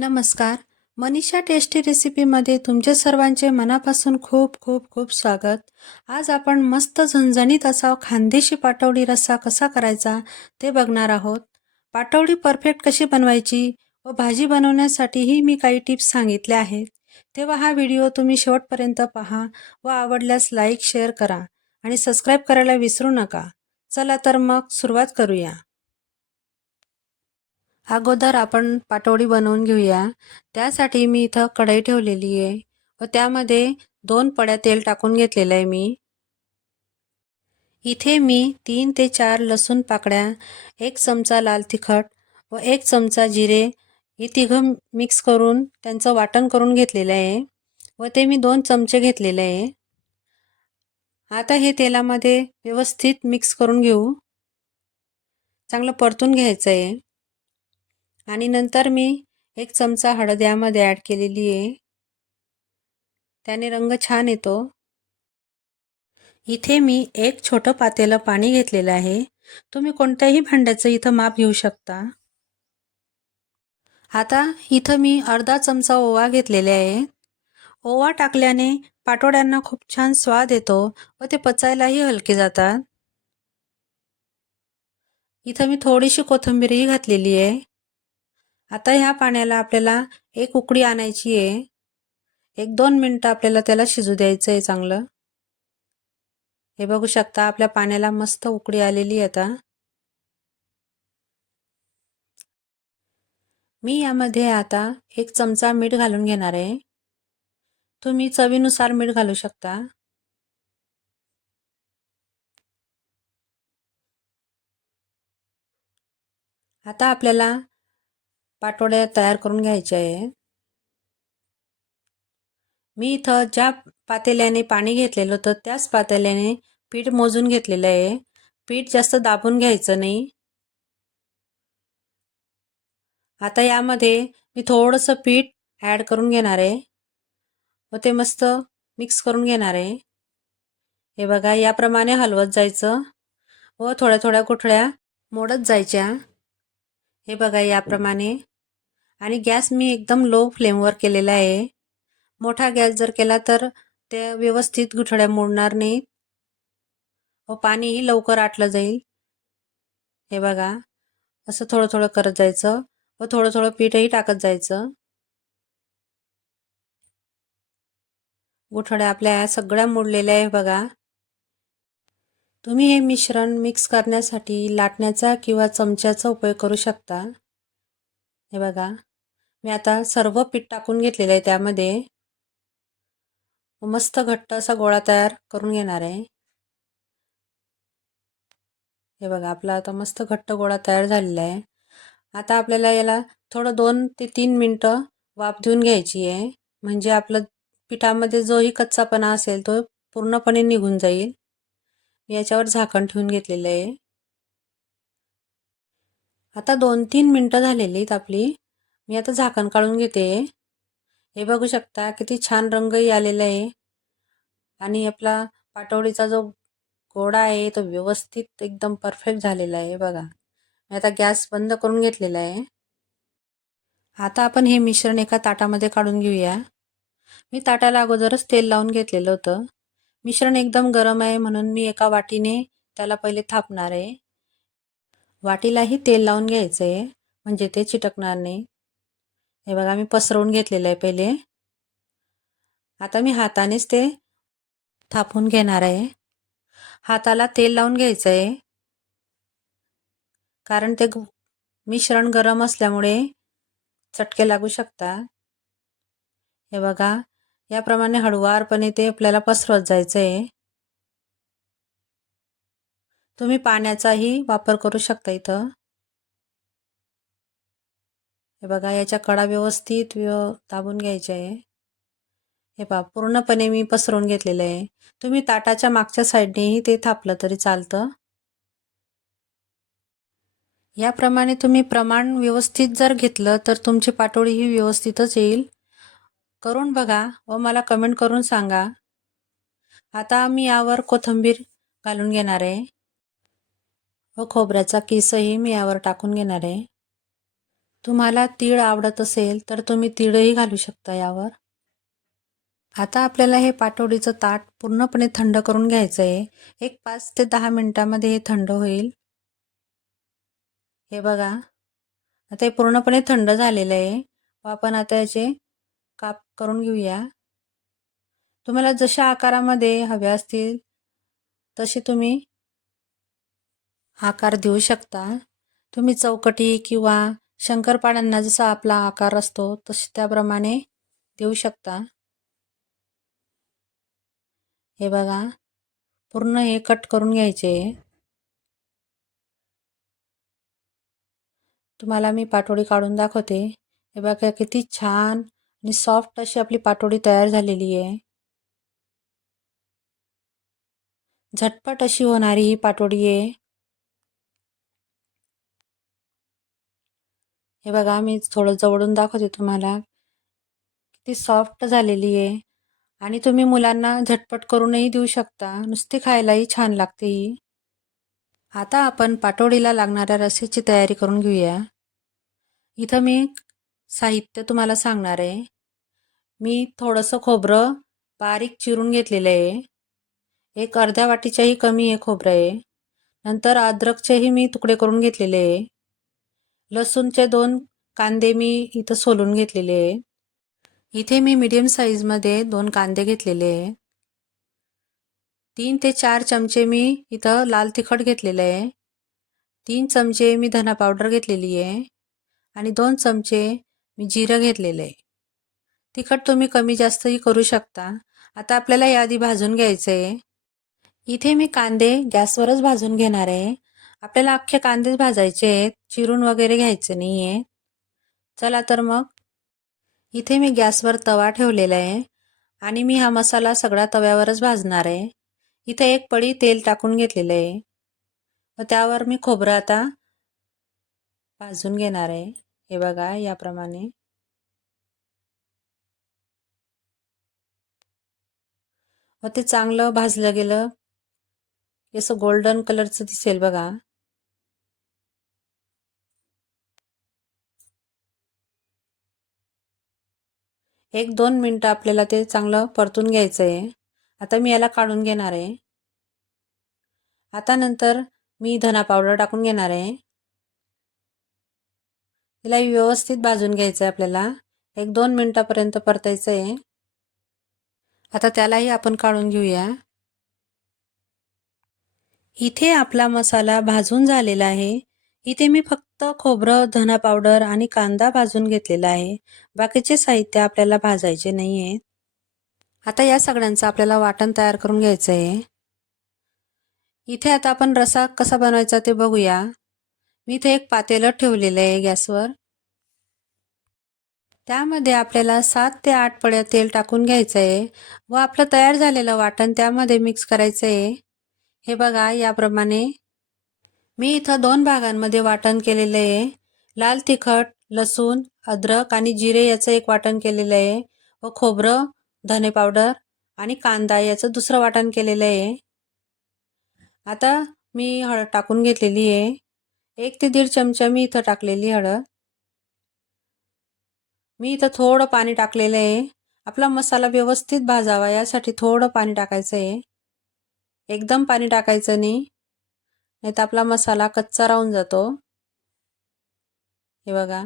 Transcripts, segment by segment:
नमस्कार. मनीषा टेस्टी रेसिपीमध्ये तुमच्या सर्वांचे मनापासून खूप खूप खूप स्वागत. आज आपण मस्त झणझणीत असा खानदेशी पाटवडी रस्सा कसा करायचा ते बघणार आहोत. पाटवडी परफेक्ट कशी बनवायची व भाजी बनवण्यासाठीही मी काही टिप्स सांगितल्या आहेत. तेव्हा हा व्हिडिओ तुम्ही शेवटपर्यंत पहा व आवडल्यास लाईक शेअर करा आणि सबस्क्राईब करायला विसरू नका. चला तर मग सुरुवात करूया. अगोदर आपण पाटोडी बनवून घेऊया. त्यासाठी मी इथं कढई ठेवलेली आहे व त्यामध्ये दोन पड्या तेल टाकून घेतलेलं आहे मी. इथे मी तीन ते चार लसूण पाकड्या एक चमचा लाल तिखट व एक चमचा जिरे हे तिघं मिक्स करून त्यांचं वाटण करून घेतलेलं आहे व ते मी दोन चमचे घेतलेले आहे. आता हे तेलामध्ये व्यवस्थित मिक्स करून घेऊ. चांगलं परतून घ्यायचं आहे. आणि नंतर मी एक चमचा हळद यामध्ये ॲड केलेली आहे. त्याने रंग छान येतो. इथे मी एक छोटं पातेलं पाणी घेतलेलं आहे. तुम्ही कोणत्याही भांड्याचं इथं माप घेऊ शकता. आता इथं मी अर्धा चमचा ओवा घेतलेला आहे. ओवा टाकल्याने पाटोड्यांना खूप छान स्वाद येतो व ते पचायलाही हलके जातात. इथं मी थोडीशी कोथिंबीरही घातलेली आहे. आता ह्या पाण्याला आपल्याला एक उकडी आणायची आहे. एक दोन मिनटं आपल्याला त्याला शिजू द्यायचं आहे चांगलं. हे बघू शकता आपल्या पाण्याला मस्त उकडी आलेली आहे आता. मी यामध्ये आता एक चमचा मीठ घालून घेणार आहे. तुम्ही चवीनुसार मीठ घालू शकता. आता आपल्याला पाटोड्या तयार करून घ्यायच्या आहे. मी इथं ज्या पातेल्याने पाणी घेतलेलं होतं त्याच पातेल्याने पीठ मोजून घेतलेलं आहे. पीठ जास्त दाबून घ्यायचं नाही. आता यामध्ये मी थोडंसं पीठ ॲड करून घेणार आहे. व ते मस्त मिक्स करून घेणार आहे. हे बघा याप्रमाणे हलवत जायचं. व थोड्या थोड्या कुठळ्या मोडत जायच्या. हे बघा याप्रमाणे आणि गॅस मी एकदम लो फ्लेमवर केलेला आहे. मोठा गॅस जर केला तर ते व्यवस्थित गुठळ्या मोडणार नाहीत व पाणीही लवकर आटलं जाईल. हे बघा असं थोडं थोडं करत जायचं व थोडं थोडं पीठही टाकत जायचं. गुठळ्या आपल्या सगळ्या मोडलेल्या आहे बघा. तुम्ही हे मिश्रण मिक्स करण्यासाठी लाटण्याचा किंवा चमच्याचा उपयोग करू शकता. हे बघा. मी आता सर्व पीठ टाकून घेतलेलं आहे त्यामध्ये. मस्त घट्ट असा गोळा तयार करून घेणार आहे. हे बघा आपला आता मस्त घट्ट गोळा तयार झालेला आहे. आता आपल्याला याला थोडं दोन ते तीन मिनटं वाफ देऊन घ्यायची आहे. म्हणजे आपलं पिठामध्ये जोही कच्चापणा असेल तो पूर्णपणे निघून जाईल. याच्यावर झाकण ठेवून घेतलेलं आहे. आता दोन तीन मिनटं झालेली आहेत आपली. मी आता झाकण काढून घेते. हे बघू शकता किती छान रंगही आलेला आहे. आणि आपला पाटवडीचा जो गोडा आहे तो व्यवस्थित एकदम परफेक्ट झालेला आहे बघा. मी आता गॅस बंद करून घेतलेला आहे. आता आपण हे मिश्रण एका ताटामध्ये काढून घेऊया. मी ताटाला अगोदरच तेल लावून घेतलेलं होतं. मिश्रण एकदम गरम आहे म्हणून मी एका वाटीने त्याला पहिले थापणार आहे. वाटीलाही तेल लावून घ्यायचं आहे म्हणजे ते चिटकणार नाही. हे बघा मी पसरवून घेतलेलं आहे पहिले. आता मी हातानेच ते थापून घेणार आहे. हाताला तेल लावून घ्यायचं आहे कारण ते मिश्रण गरम असल्यामुळे चटके लागू शकता हे बघा याप्रमाणे हळुवारपणे ते आपल्याला पसरवत जायचं आहे तुम्ही पाण्याचाही वापर करू शकता इथं. हे बघा याच्या कडा व्यवस्थित व्य दाबून घ्यायच्या आहे. हे पहा पूर्णपणे मी पसरवून घेतलेलं आहे. तुम्ही ताटाच्या मागच्या साईडनेही ते थापलं तरी चालतं. याप्रमाणे तुम्ही प्रमाण व्यवस्थित जर घेतलं तर तुमची पाटोळी ही व्यवस्थितच येईल. करून बघा व मला कमेंट करून सांगा. आता मी यावर कोथिंबीर घालून घेणार आहे. व खोबऱ्याचा किसही मी यावर टाकून घेणार आहे. तुम्हाला तीळ आवडत असेल तर तुम्ही तीळही घालू शकता यावर. आता आपल्याला हे पाटोडीचं ताट पूर्णपणे थंड करून घ्यायचं आहे एक पाच ते दहा मिनटामध्ये हे थंड होईल. हे बघा. आता हे पूर्णपणे थंड झालेलं आहे. व आपण आता याचे काप करून घेऊया. तुम्हाला जशा आकारामध्ये हवे असतील तसे तुम्ही आकार देऊ शकता. तुम्ही चौकटी किंवा शंकरपाड्यांना जसा आपला आकार असतो तसे त्याप्रमाणे देऊ शकता. हे बघा. पूर्ण हे कट करून घ्यायचे. तुम्हाला मी पाटोडी काढून दाखवते. हे बघा किती छान आणि सॉफ्ट अशी आपली पाटोडी तयार झालेली आहे. झटपट अशी होणारी ही पाटोडी आहे. हे बघा मी थोडं जवळून दाखवते तुम्हाला. किती सॉफ्ट झालेली आहे. आणि तुम्ही मुलांना झटपट करूनही देऊ शकता. नुसती खायलाही छान लागते ही. आता आपण पाटोडीला लागणाऱ्या रस्सीची तयारी करून घेऊया. इथं मी साहित्य तुम्हाला सांगणार आहे. मी थोडंसं खोबरं बारीक चिरून घेतलेलं आहे. एक अर्ध्या वाटीच्याही कमी आहे खोबरं आहे. नंतर अद्रकचेही मी तुकडे करून घेतलेले आहे. लसूणचे दोन कांदे मी इथं सोलून घेतलेले आहे. इथे मी मीडियम साईजमध्ये दोन कांदे घेतलेले आहे. तीन ते चार चमचे मी इथं लाल तिखट घेतलेलं आहे. तीन चमचे मी धना पावडर घेतलेली आहे. आणि दोन चमचे मी जिरं घेतलेलं आहे. तिखट तुम्ही कमी जास्तही करू शकता. आता आपल्याला यादी भाजून घ्यायचं आहे इथे मी कांदे गॅसवरच भाजून घेणार आहे. आपल्याला अख्खे कांदेच भाजायचे आहेत चिरून वगैरे घ्यायचे नाही आहे चला तर मग. इथे मी गॅसवर तवा ठेवलेला आहे आणि मी हा मसाला सगळा तव्यावरच भाजणार आहे. इथे एक पडी तेल टाकून घेतलेलं आहे. व त्यावर मी खोबरं आता भाजून घेणार आहे. हे बघा याप्रमाणे. व ते चांगलं भाजलं गेलं. असं गोल्डन कलरचं दिसेल बघा. एक दोन मिनटं आपल्याला ते चांगलं परतून घ्यायचं आहे आता मी याला काढून घेणार आहे. आता नंतर मी धना पावडर टाकून घेणार आहे. तिला व्यवस्थित भाजून घ्यायचं आहे आपल्याला. एक दोन मिनटापर्यंत परतायचं आहे आता त्यालाही आपण काढून घेऊया. इथे आपला मसाला भाजून झालेला आहे. इथे मी फक्त खोबरं धना पावडर आणि कांदा भाजून घेतलेला आहे. बाकीचे साहित्य आपल्याला भाजायचे नाही आहे आता या सगळ्यांचं आपल्याला वाटण तयार करून घ्यायचं आहे इथे आता आपण रसा कसा बनवायचा ते बघूया. मी इथे एक पातेलं ठेवलेलं आहे गॅसवर. त्यामध्ये आपल्याला सात ते आठ पळ्या तेल टाकून घ्यायचं आहे व आपलं तयार झालेलं वाटण त्यामध्ये मिक्स करायचं आहे हे बघा याप्रमाणे मी इथं दोन भागांमध्ये वाटण केलेलं आहे. लाल तिखट लसूण अद्रक आणि जिरे याचं एक वाटण केलेलं आहे व खोबरं धने पावडर आणि कांदा याचं दुसरं वाटण केलेलं आहे. आता मी हळद टाकून घेतलेली आहे. एक ते दीड चमचा मी इथं टाकलेली हळद. मी इथं थोडं पाणी टाकलेलं आहे. आपला मसाला व्यवस्थित भाजावा यासाठी थोडं पाणी टाकायचं आहे. एकदम पाणी टाकायचं नाही. नाही तर आपला मसाला कच्चा राहून जातो. हे बघा.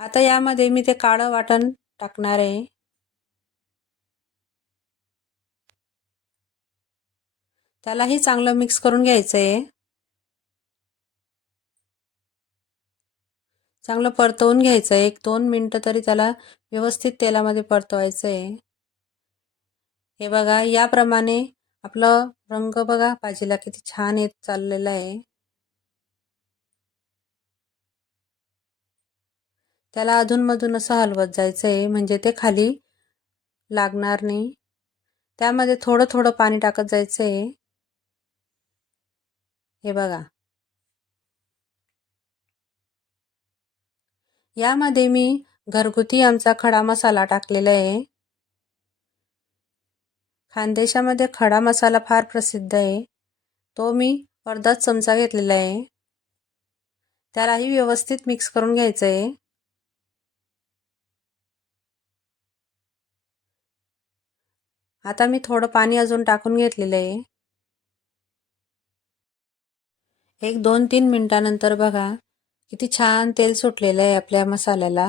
आता यामध्ये मी ते काळं वाटण टाकणार आहे. त्यालाही चांगलं मिक्स करून घ्यायचं आहे चांगलं परतवून घ्यायचं आहे एक दोन मिनटं तरी त्याला व्यवस्थित तेलामध्ये परतवायचं आहे हे बघा याप्रमाणे आपलं रंग बघा भाजीला किती छान येत चाललेला आहे. त्याला अधूनमधून असं हलवत जायचं आहे म्हणजे ते खाली लागणार नाही. त्यामध्ये थोडं थोडं पाणी टाकत जायचं आहे हे बघा. यामध्ये मी घरगुती आमचा खडा मसाला टाकलेला आहे. खानदेशामध्ये खडा मसाला फार प्रसिद्ध आहे. तो मी अर्धाच चमचा घेतलेला आहे. त्यालाही व्यवस्थित मिक्स करून घ्यायचं आहे आता मी थोडं पाणी अजून टाकून घेतलेलं आहे. एक दोन तीन मिनटानंतर बघा किती छान तेल सुटलेलं आहे आपल्या मसाल्याला.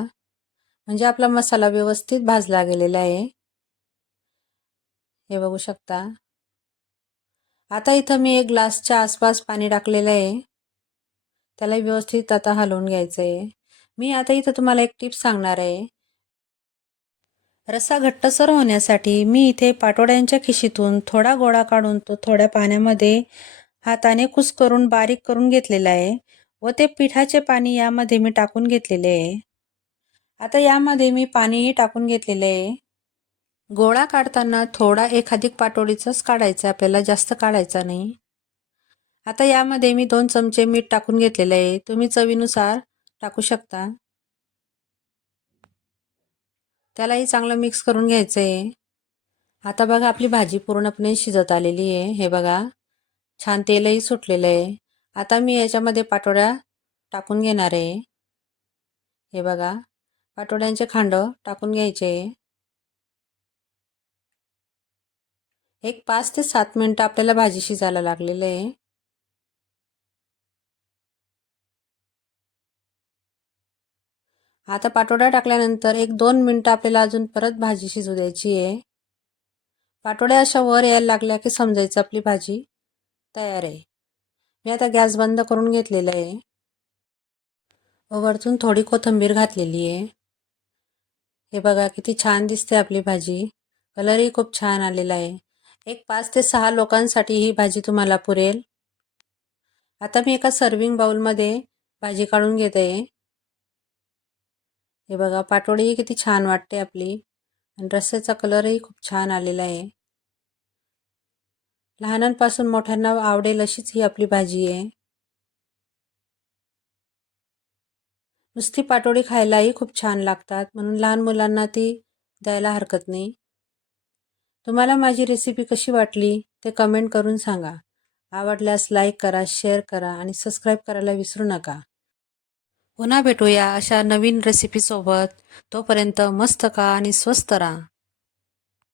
म्हणजे आपला मसाला व्यवस्थित भाजला गेलेला आहे. हे बघू शकता. आता इथं मी एक ग्लासच्या आसपास पाणी टाकलेलं आहे. त्याला व्यवस्थित आता हलवून घ्यायचं आहे मी आता इथं तुम्हाला एक टिप्स सांगणार आहे. रस्सा घट्टसर होण्यासाठी मी इथे पाटोड्यांच्या खिशीतून थोडा गोळा काढून तो थोड्या पाण्यामध्ये हाताने कुस करून बारीक करून घेतलेला आहे व ते पिठाचे पाणी यामध्ये मी टाकून घेतलेले आहे. आता यामध्ये मी पाणीही टाकून घेतलेले आहे. गोळा काढताना थोडा एखादी पाटोळीचाच काढायचा आपल्याला जास्त काढायचा नाही. आता यामध्ये मी दोन चमचे मीठ टाकून घेतलेले आहे. तुम्ही चवीनुसार टाकू शकता. त्यालाही चांगलं मिक्स करून घ्यायचं आहे आता बघा आपली भाजी पूर्णपणे शिजत आलेली आहे. हे बघा छान तेलही सुटलेलं आहे. आता मी याच्यामध्ये पाटोळ्या टाकून घेणार आहे. हे बघा पाटोड्यांचे खांड टाकून घ्यायचे. एक पाच ते सात मिनटं आपल्याला भाजी शिजायला लागलेलं आहे. आता पाटोड्या टाकल्यानंतर एक दोन मिनटं आपल्याला अजून परत भाजी शिजू द्यायची आहे. पाटोड्या अशा वर यायला लागल्या की समजायचं आपली भाजी तयार आहे. मी आता गॅस बंद करून घेतलेला आहे. व वरतून थोडी कोथिंबीर घातलेली आहे. हे बघा किती छान दिसते आपली भाजी. कलरही खूप छान आलेला आहे. एक पाच ते सहा लोकांसाठी ही भाजी तुम्हाला पुरेल. आता मी एका सर्विंग बाउलमध्ये भाजी काढून घेते. हे बघा पाटोळीही किती छान वाटते आपली. आणि रस्स्याचा कलरही खूप छान आलेला आहे. लहानांपासून मोठ्यांना आवडेल अशीच ही आपली भाजी आहे. नुसती पाटोळी खायलाही खूप छान लागतात. म्हणून लहान मुलांना ती द्यायला हरकत नाही. तुम्हाला माझी रेसिपी कशी वाटली ते कमेंट करून सांगा. आवडल्यास लाईक करा शेअर करा आणि सबस्क्राईब करायला विसरू नका. पुन्हा भेटूया अशा नवीन रेसिपीसोबत तोपर्यंत मस्त का आणि स्वस्त राहा.